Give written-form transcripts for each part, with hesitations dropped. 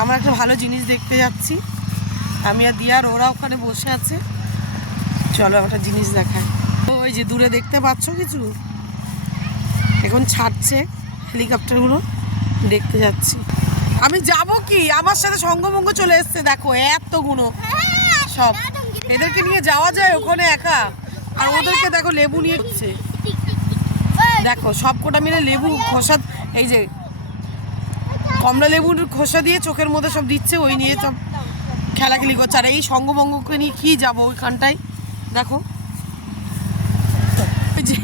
আমরা একটা ভালো জিনিস দেখতে যাচ্ছি, আমি আর দিয়া, আর ওরা ওখানে বসে আছে। চলো একটা জিনিস দেখায়। ওই যে দূরে দেখতে পাচ্ছ কিছু, এখন ছাড়ছে হেলিকপ্টারগুলো, দেখতে যাচ্ছি। আমি যাব কি, আমার সাথে সঙ্গভঙ্গ চলে এসছে, দেখো এতগুলো সব। এদেরকে নিয়ে যাওয়া যায় ওখানে একা? আর ওদেরকে দেখো লেবু নিয়ে হচ্ছে, দেখো সব কোটা মিলে লেবু খোসা, এই যে কমলা লেবুর খোসা দিয়ে চোখের মধ্যে সব দিচ্ছে, ওই নিয়ে সব খেলাখেলি করছে। আর এই সঙ্গভঙ্গকে নিয়ে কি যাবো ওইখানটায়, দেখো ওই যে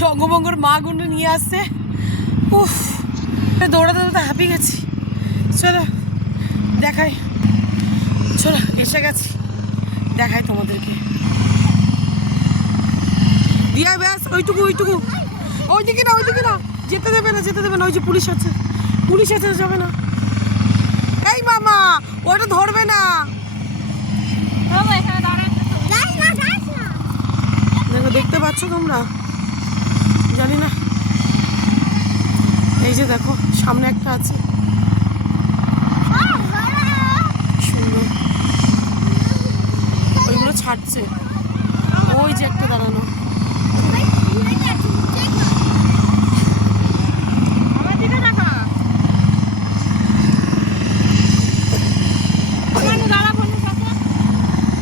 সঙ্গভঙ্গর মা গুন্ডে নিয়ে আসছে। উফ, দৌড়াতে দৌড়াতে হাঁপিয়ে গেছি। চলো দেখাই, চলো এসে গেছি, দেখাই তোমাদেরকে। দিয়া ব্যাস ওইটুকু ওইটুকু, ওইদিকে না ওইদিকে না, যেতে দেবে না যেতে দেবে না, ওই যে পুলিশ আছে, পুলিশ আছে, যাবে না। এই মামা ওটা ধরবে না, দেখো দেখতে পাচ্ছ তোমরা, জানি না। এই যে দেখো সামনে একটা আছে, সুন্দর, ওইগুলো ছাড়ছে, ওই যে একটা দাঁড়ানো।